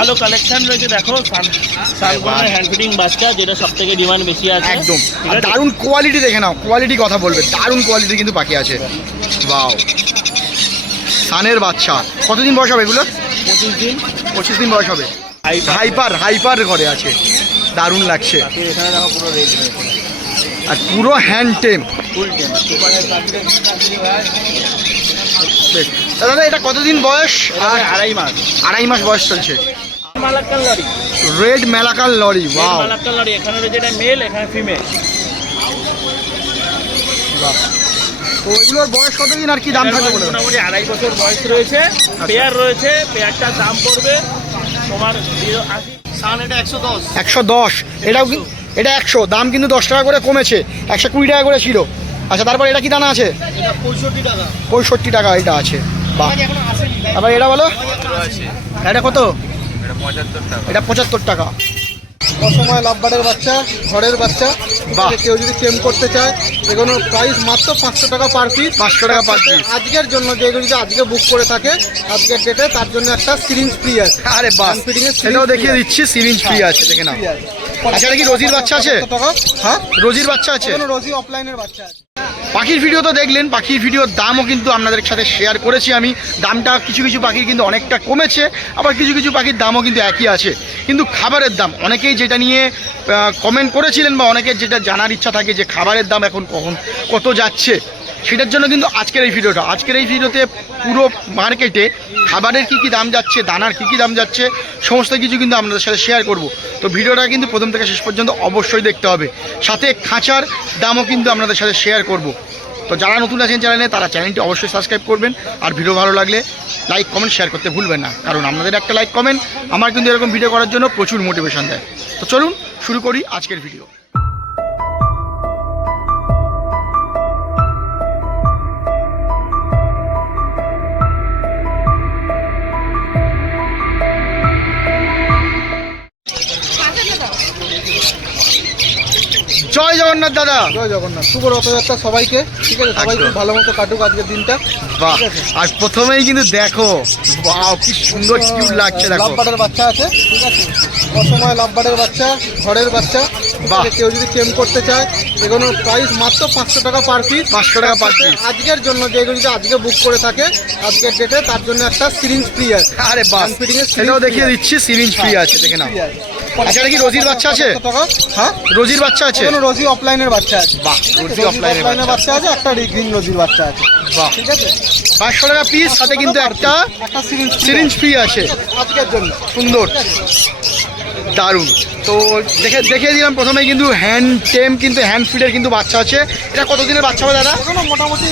ভালো কালেকশন রয়েছে দেখো সানকোনের হ্যান্ড ফিটিং বাচ্চা যেটা সব থেকে ডিমান্ড বেশি আছে। একদম। দারুণ কোয়ালিটি দেখে নাও কোয়ালিটি কথা বলবে দারুণ কোয়ালিটি কিন্তু পাখি আছে। বাও সানের বাচ্চা। কতদিন বয়স হবে এগুলো? পঁচিশ দিন। পঁচিশ দিন বয়স হবে। হাইপার হাইপার ঘরে আছে। দারুণ লাগছে। এখানে দেখো পুরো রেড আর পুরো হ্যান্ড টেম দাদা এটা কতদিন বয়স? আড়াই মাস। আড়াই মাস বয়স চলছে। লরি রেড মেলাকার লরি ওয়াও। লরি এখানে রয়েছে এটা মেল এখানে ফিমেল। তো এগুলোর বয়স কতদিন আর কি দাম থাকবে বলে? মোটামুটি আড়াই বছর বয়স রয়েছে পেয়ার রয়েছে পেয়ারটার দাম পড়বে তোমার একশো দশ। এটাও এটা একশো। দাম কিন্তু দশ টাকা করে কমেছে। একশো কুড়ি টাকা করে ছিল। আচ্ছা তারপর এটা কি দানা আছে? পঁয়ষট্টি টাকা। এটা আছে। বাহ। তারপর এটা বলো? এটা কত? এটা পঁচাত্তর টাকা। অসময় লাভবারের বাচ্চা ঘরের বাচ্চা বাহ। কেউ যদি ক্লেম করতে চায় এগুলোর প্রাইস মাত্র পাঁচশো টাকা পার পিস 500 টাকা per piece। আজকের জন্য যেগুলো যদি আজকে বুক করে থাকে আজকের ডেটে তার জন্য একটা সিরিঞ্জ ফ্রি আছে। আরে Unfitting এর দেখিয়ে দিচ্ছি সিরিঞ্জ ফ্রি আছে দেখে নাও। আচ্ছা কি রোজির বাচ্চা আছে? হ্যাঁ? রোজির বাচ্চা আছে? রোজি অফলাইনের বাচ্চা আছে। পাখির ভিডিও তো দেখলেন, পাখির ভিডিওর দামও কিন্তু আপনাদের সাথে শেয়ার করেছি আমি। দামটা কিছু কিছু পাখির কিন্তু অনেকটা কমেছে, আবার কিছু কিছু পাখির দামও কিন্তু একই আছে। কিন্তু খাবারের দাম, অনেকেই যেটা নিয়ে কমেন্ট করেছিলেন বা অনেকের যেটা জানার ইচ্ছা থাকে যে খাবারের দাম এখন কখন, কত যাচ্ছে সেটার জন্য কিন্তু আজকের এই ভিডিওটা। আজকের এই ভিডিওতে পুরো মার্কেটে খাবারের কী কী দাম যাচ্ছে, দানার কী কী দাম যাচ্ছে, সমস্ত কিছু কিন্তু আপনাদের সাথে শেয়ার করব। তো ভিডিওটা কিন্তু প্রথম থেকে শেষ পর্যন্ত অবশ্যই দেখতে হবে। সাথে খাঁচার দামও কিন্তু আপনাদের সাথে শেয়ার করব। তো যারা নতুন আছেন চ্যানেলে তারা চ্যানেলটি অবশ্যই সাবস্ক্রাইব করবেন। আর ভিডিও ভালো লাগলে লাইক কমেন্ট শেয়ার করতে ভুলবেন না। কারণ আপনাদের একটা লাইক কমেন্ট আমার কিন্তু এরকম ভিডিও করার জন্য প্রচুর মোটিভেশন দেয়। তো চলুন, শুরু করি আজকের ভিডিও জয় জগন্নাথ দাদা। জয় জগন্নাথ। শুভ রথযাত্রা সবাইকে। ঠিক আছে সবাই খুব ভালো মতো কাটুক আজকের দিনটা। বাহ। আর প্রথমেই কিন্তু দেখো বাহ কি সুন্দর কিউট লাগছে দেখো। লাভবারের বাচ্চা আছে ঠিক আছে? অসময় লাভবারের বাচ্চা ঘরের বাচ্চা। বাহ। কেউ যদি ক্লেম করতে চায় এগুলোর প্রাইস মাত্র পাঁচশো টাকা পার পিস 500 টাকা পার পিস আজকের জন্য যেগুলো যদি আজকে বুক করে থাকে আজকের ডেটে তার জন্য একটা সিরিঞ্জ ফ্রি আছে। আরে বাহ। সেটাও দেখিয়ে দিচ্ছি সিরিঞ্জ ফ্রি আছে দেখে নাও। আছে। আচ্ছা কি রোজির বাচ্চা আছে? হ্যাঁ? রোজির বাচ্চা আছে? রোজি অফলাইনের বাচ্চা আছে। বাহ রোজি অফলাইনের বাচ্চা আছে। একটা গ্রিন রোজির বাচ্চা আছে। বাহ। ঠিক আছে? পাঁচশো টাকা পিস সাথে কিন্তু একটা সিরিঞ্জ ফ্রি আছে। আজকের জন্য। সুন্দর। দারুণ। তো দেখে দেখিয়ে দিলাম প্রথমে কিন্তু হ্যান্ড টেম কিন্তু হ্যান্ড ফিডের কিন্তু বাচ্চা আছে। এটা কতদিনের বাচ্চা হবে দাদা? মোটামুটি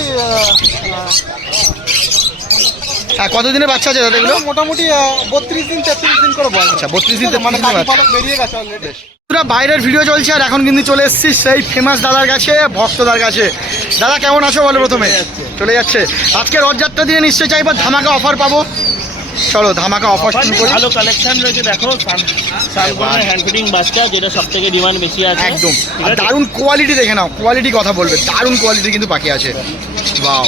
হ্যাঁ কতদিনের বাচ্চা আছে দাদা এগুলো মোটামুটি বত্রিশ দিন তেত্রিশ দিন করে আচ্ছা, 32 দিন, মানে বেরিয়ে গেছে অলরেডি পুরো বাইরের ভিডিও চলছে আর এখন কিন্তু চলে এসেছি সেই ফেমাস দাদার কাছে ভক্তদার কাছে। দাদা কেমন আছো বলো প্রথমে? চলে যাচ্ছে। আজকে রথযাত্রা দিয়ে নিশ্চয়ই চাইব ধামাকা অফার পাবো। চলো ধামাকা অফার শুরু করি। ভালো কালেকশন রয়েছে দেখো সানকোনের হ্যান্ড ফিটিং বাচ্চা যেটা সব থেকে ডিমান্ড বেশি আছে। একদম। আর দারুণ কোয়ালিটি দেখে নাও কোয়ালিটি কথা বলবে দারুণ কোয়ালিটি কিন্তু পাখি আছে। বাও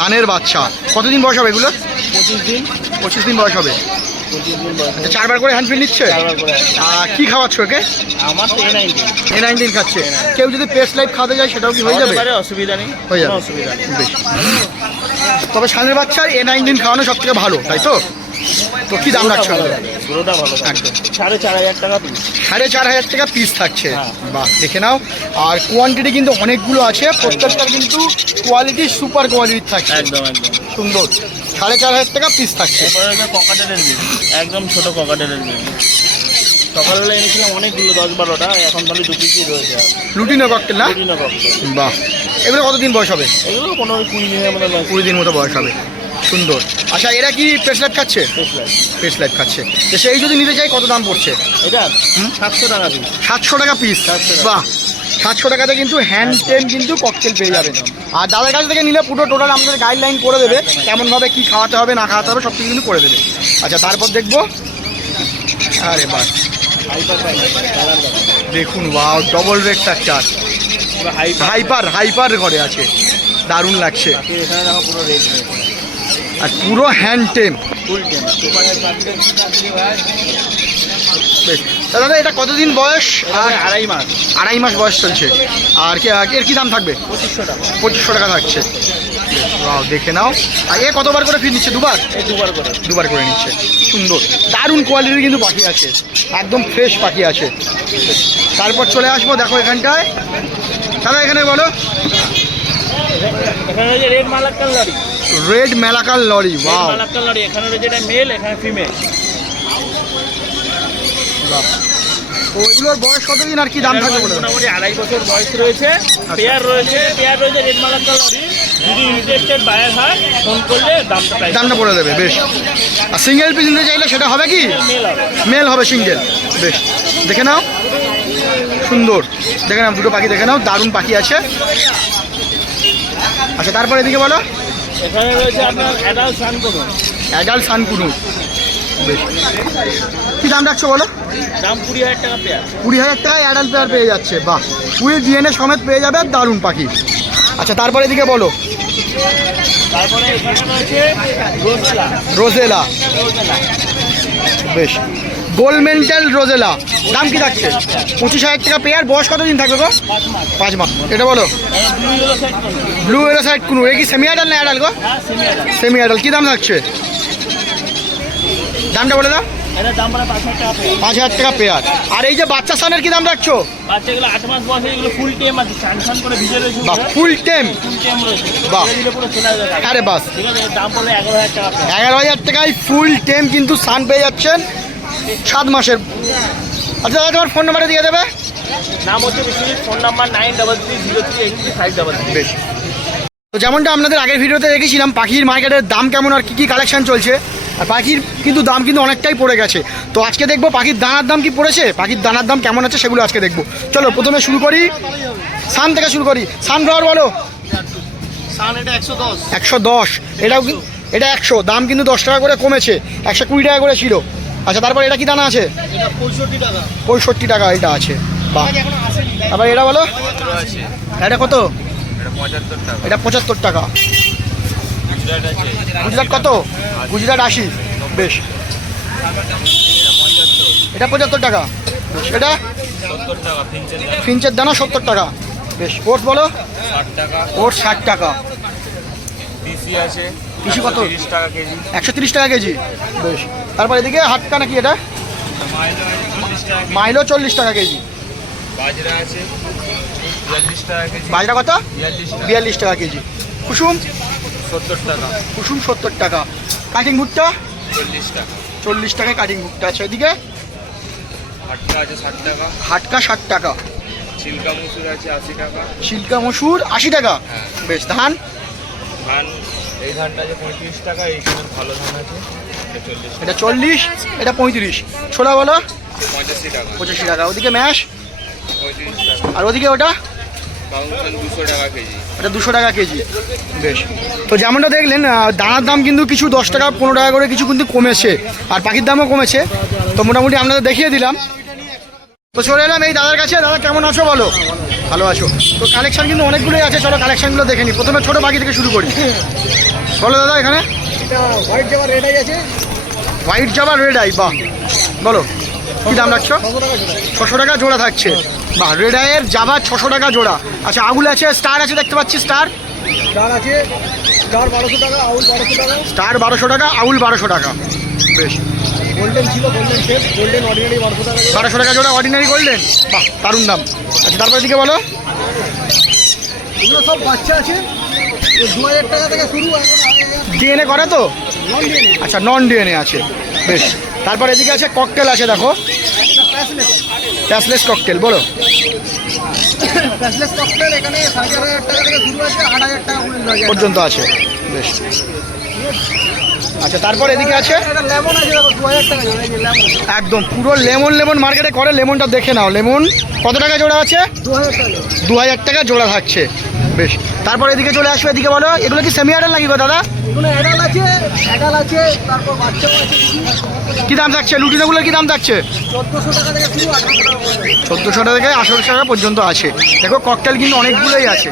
সানের বাচ্চা। কতদিন বয়স হবে এগুলো? পঁচিশ দিন। পঁচিশ দিন বয়স হবে। আচ্ছা, চারবার করে হ্যান্ড ফিল নিচ্ছে? কি খাওয়াচ্ছ ওকে? আমার এ নাইনটিন। খাচ্ছে। কেউ যদি পেস্ট লাইফ খাওয়াতে যায় সেটাও কি হয়ে যাবে? অসুবিধা নেই। হয়ে যাবে। অসুবিধা বেশ। তবে সানের বাচ্চার এ নাইনটিন খাওয়ানো সব থেকে ভালো তাই তো? তো কি দাম রাখছো ভালো পুরোটা ভালো একদম। সাড়ে চার হাজার টাকা পিস সাড়ে চার হাজার টাকা পিস থাকছে। হ্যাঁ। বাহ দেখে নাও। আর কোয়ান্টিটি কিন্তু অনেকগুলো আছে। প্রত্যেকটার কিন্তু কোয়ালিটি সুপার কোয়ালিটির থাকছে। একদম একদম। সুন্দর। সাড়ে চার হাজার টাকা পিস থাকছে। ককাটেলের বিল একদম ছোট ককাটেলের বিল সকালবেলা এনেছিলাম অনেকগুলো দশ বারোটা। এখন তাহলে দু পিসই রয়েছে। লুটিনো ককটেল না? দুদিনও ককটেল বাহ। এগুলো কতদিন বয়স হবে? এগুলো পনেরো কুড়ি দিনের মতো কুড়ি দিন মতো বয়স হবে। সুন্দর। আচ্ছা এরা কি পেস লাইফ খাচ্ছে? Fresh light। পেস লাইফ খাচ্ছে। তো সেই যদি নিতে চাই কত দাম পড়ছে? এটা হুম? সাতশো টাকা পিস সাতশো টাকা পিস 700 বাহ! সাতশো টাকাতে কিন্তু হ্যান্ড টেন কিন্তু ককটেল পেয়ে যাবেন আর দাদার কাছ থেকে নিলে পুরো টোটাল আমাদের গাইডলাইন করে দেবে কেমনভাবে কি খাওয়াতে হবে না খাওয়াতে হবে সব কিছু কিন্তু করে দেবে। আচ্ছা তারপর দেখব। আরে দেখো দেখুন wow double red hyper hyper hyper ঘরে আছে। দারুণ লাগছে। আর পুরো হ্যান্ড টেম বেশ। দাদা এটা কতদিন বয়স? আর আড়াই মাস। আড়াই মাস বয়স চলছে। আর কি এর কি দাম থাকবে? পঁচিশশো টাকা। পঁচিশশো টাকা থাকছে। দেখে নাও। আর এ কতবার করে ফির নিচ্ছে? দুবার? দুবার করে। দুবার করে নিচ্ছে। সুন্দর। দারুণ কোয়ালিটির কিন্তু পাখি আছে। একদম ফ্রেশ পাখি আছে। তারপর চলে আসব দেখো এখানটায়। দাদা এখানে বলো। রেড মালাক্কাল লরি রেড মেলাকাল লরি ওয়াও মালাক্কাল লরি এখানে রয়েছে এটা মেল এখানে ফিমেল তো এগুলোর বয়স কতদিন আর কি দাম থাকবে? মোটামুটি আড়াই বছর বয়স রয়েছে। পেয়ার রয়েছে পেয়ার রয়েছে রেড লরি। যদি ইন্টারেস্টেড বায়ার হয় ফোন করলে দামটা দামটা দেবে বেশ। আর সিঙ্গেল পিস নিতে চাইলে সেটা হবে কি? মেল হবে। মেল হবে সিঙ্গেল বেশ। দেখে নাও। সুন্দর। দেখে নাও দুটো পাখি দেখে নাও দারুণ পাখি আছে। আচ্ছা তারপরে এদিকে বলো। এখানে রয়েছে আপনার অ্যাডাল্ট সানকুনু অ্যাডাল্ট সানকুনু বেশ। কি দাম রাখছো বলো? দাম কুড়ি হাজার টাকা পেয়ার কুড়ি হাজার টাকায় অ্যাডাল্ট পেয়ার পেয়ে যাচ্ছে। বাহ। কুড়ি ডিএনএ সমেত পেয়ে যাবে দারুণ পাখি। আচ্ছা তারপরে এদিকে বলো। তারপরে এখানে রয়েছে রোজলা। রোজেলা। রোজলা। বেশ। গোলমেন্টাল রোজেলা দাম কি থাকছে? পঁচিশ হাজার টাকা পেয়ার বয়স কতদিন থাকবে গো? পাঁচ মাস। এটা বলো। ব্লু এলো সাইড কোনো এ কি সেমি অ্যাডাল না অ্যাডাল গো? সেমি আডাল অ্যাডাল কি দাম থাকছে? দামটা বলে দাও। পাঁচ হাজার টাকা পেয়ার পাঁচ হাজার টাকা পেয়ার আর এই যে বাচ্চা সানের কি দাম রাখছো? বাচ্চাগুলো আট মাস বয়সে এগুলো ফুল টেম আছে চান চান করে ভিজে রয়েছে বা ফুল টেম ফুল টেম রয়েছে। বাহ। ধীরে ধীরে পুরো চলে যাবে আরে বাস। ঠিক আছে দাম পড়লে এগারো হাজার টাকা এগারো হাজার টাকায় ফুল টেম কিন্তু সান পেয়ে যাচ্ছেন সাত মাসের। আচ্ছা দাদা তোমার ফোন নাম্বারটা দিয়ে দেবে? নাম হচ্ছে Biswajit phone number nine double three zero three eight three five double three তো যেমনটা আপনাদের আগের ভিডিওতে দেখেছিলাম পাখির মার্কেটের দাম কেমন আর কী কী কালেকশন চলছে? আর পাখির কিন্তু দাম কিন্তু অনেকটাই পড়ে গেছে। তো আজকে দেখব পাখির দানার দাম কি পড়েছে পাখির দানার দাম কেমন আছে সেগুলো আজকে দেখব। চলো প্রথমে শুরু করি। সান থেকে শুরু করি। সানফ্লাওয়ার বলো। সান এটা একশো দশ। একশো দশ। এটাও এটা একশো। দাম কিন্তু দশ টাকা করে কমেছে। একশো কুড়ি টাকা করে ছিল। আচ্ছা তারপর এটা কি দানা আছে? পঁয়ষট্টি টাকা। পঁয়ষট্টি টাকা এটা আছে। বাহ। তারপর এটা বলো। এটা কত? এটা পঁচাত্তর টাকা। গুজরাট কত? গুজরাট আশি। বেশ। এটা পঁচাত্তর টাকা। বেশ এটা? ফিঞ্চের দানা সত্তর টাকা। বেশ। ওট বলো? ওট ষাট টাকা। পিসি কত? একশো তিরিশ টাকা কেজি। বেশ। তারপর এদিকে হাটকা নাকি এটা? মাইলো চল্লিশ টাকা কেজি। বাজরা কত? বিয়াল্লিশ টাকা কেজি। কুসুম? সত্তর টাকা। কুসুম সত্তর টাকা। কাটিং ভুট্টা? চল্লিশ টাকা। চল্লিশ টাকায় কাটিং ভুট্টা আছে। এদিকে? হাটকা আছে ষাট টাকা। হাটকা ষাট টাকা। ছিলকা মুসুর আছে আশি টাকা। শিলকা মসুর আশি টাকা? হ্যাঁ। বেশ ধান? ধান এই ধানটা আছে পঁয়ত্রিশ টাকা এই ভালো ধান আছে। এটা চল্লিশ এটা পঁয়ত্রিশ। ছোলা বলো? পঁচাশি টাকা। পঁচাশি টাকা। ওদিকে ম্যাশ? আর ওদিকে ওটা? এটা দুশো টাকা কেজি। বেশ। তো যেমনটা দেখলেন দানার দাম কিন্তু কিছু দশ টাকা পনেরো টাকা করে কিছু কিন্তু কমেছে। আর পাখির দামও কমেছে। তো মোটামুটি আপনাদের দেখিয়ে দিলাম। তো চলে এলাম এই দাদার কাছে। দাদা কেমন আছো বলো? ভালো আছো। তো কালেকশন কিন্তু অনেকগুলোই আছে। চলো কালেকশনগুলো দেখে নিই প্রথমে ছোটো পাখি থেকে শুরু করি। বলো দাদা এখানে। এটা হোয়াইট জামা রেডাই আছে। হোয়াইট জাবা রেড আই বাহ। বলো কী দাম রাখছো? ছশো টাকা জোড়া থাকছে। বাহ রেড আইয়ের ছশো টাকা জোড়া। আচ্ছা আগুল আছে স্টার আছে দেখতে পাচ্ছি স্টার ডার আছে ডার বারোশো টাকা আউল বারোশো টাকা। স্টার বারোশো টাকা আউল বারোশো টাকা। বেশ। গোল্ডেন ছিল গোল্ডেন শেপ গোল্ডেন অর্ডিনারি বারোশো টাকা জোড়া। বারোশো টাকা জোড়া অর্ডিনারি গোল্ডেন বাহ দারুণ দাম। আচ্ছা তারপরে দিকে বলো। এগুলো সব বাচ্চা আছে। দু হাজার টাকা থেকে শুরু এখন ডিএনএ করে তো? নন ডিএনএ আচ্ছা নন ডিএনএ আছে। বেশ। তারপর এদিকে আছে ককটেল আছে দেখো। প্যাসলেস ককটেল বলো। প্যাসলেস ককটেল এখানে সাড়ে চার হাজার টাকা থেকে শুরু আছে আট হাজার টাকা পর্যন্ত আছে। বেশ। আচ্ছা তারপর এদিকে আছে? লেমন টাকা একদম পুরো লেমন লেমন মার্কেটে করে লেমনটা দেখে নাও। লেমন কত টাকা জোড়া আছে? দু হাজার টাকা জোড়া থাকছে। বেশ। তারপর এদিকে চলে আসবে এদিকে বলো এগুলো কি সেমি আডাল নাকি গো দাদা? এগুলো অ্যাডাল আছে অ্যাডাল আছে তারপর বাচ্চাও আছে কি দাম থাকছে? লুটিনোগুলোর কি দাম থাকছে? চোদ্দোশো টাকা থেকে আঠারোশো টাকা পর্যন্ত। আছে। দেখো ককটেল কিন্তু অনেকগুলোই আছে।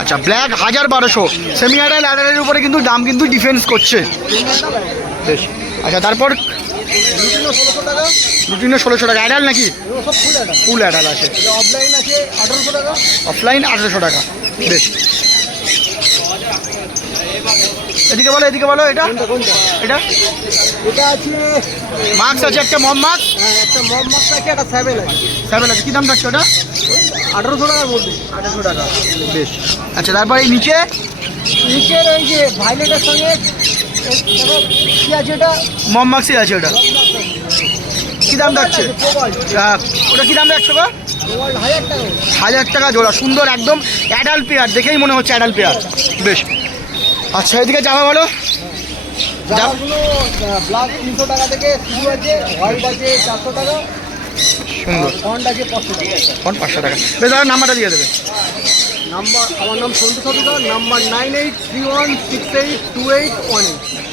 আচ্ছা ব্ল্যাক হাজার বারোশো। সেমি অ্যাডাল অ্যাডালের উপরে কিন্তু দাম কিন্তু ডিফেন্স করছে। বেশ। আচ্ছা তারপর লুটিনো ষোলোশো টাকা। লুটিনো ষোলোশো টাকা। অ্যাডাল নাকি? ফুল অ্যাডাল আছে। অফলাইন আছে আঠারোশো টাকা। অফলাইন আঠেরোশো টাকা বেশ। এদিকে বলো এদিকে বলো এটা? এটা? এটা আছে মাস্ক আছে একটা মম মাস্ক হ্যাঁ একটা মম মাছ আছে একটা সেভেন আছে। সেভেন আছে কী দাম থাকছে ওটা? আঠারোশো টাকার মধ্যে। আঠেরোশো টাকা বেশ। আচ্ছা তারপর নিচে? নিচের এই যে ভাইলেটের সঙ্গে কি আছে এটা মম মাস্কই আছে ওটা। কী দাম আহ, ওটা কী দাম রাখছো গো? হাজার টাকা জোড়া সুন্দর একদম অ্যাডাল্ট পেয়ার দেখেই মনে হচ্ছে অ্যাডাল্ট পেয়ার বেশ। আচ্ছা এদিকে যাওয়া বলো। টাকা থেকে আছে চারশো টাকা পাঁচশো টাকা। বেশ দাদা নাম্বারটা দিয়ে দেবে। নাম্বার আমার নাম Santu Sarkar number nine eight three one six eight two eight one eight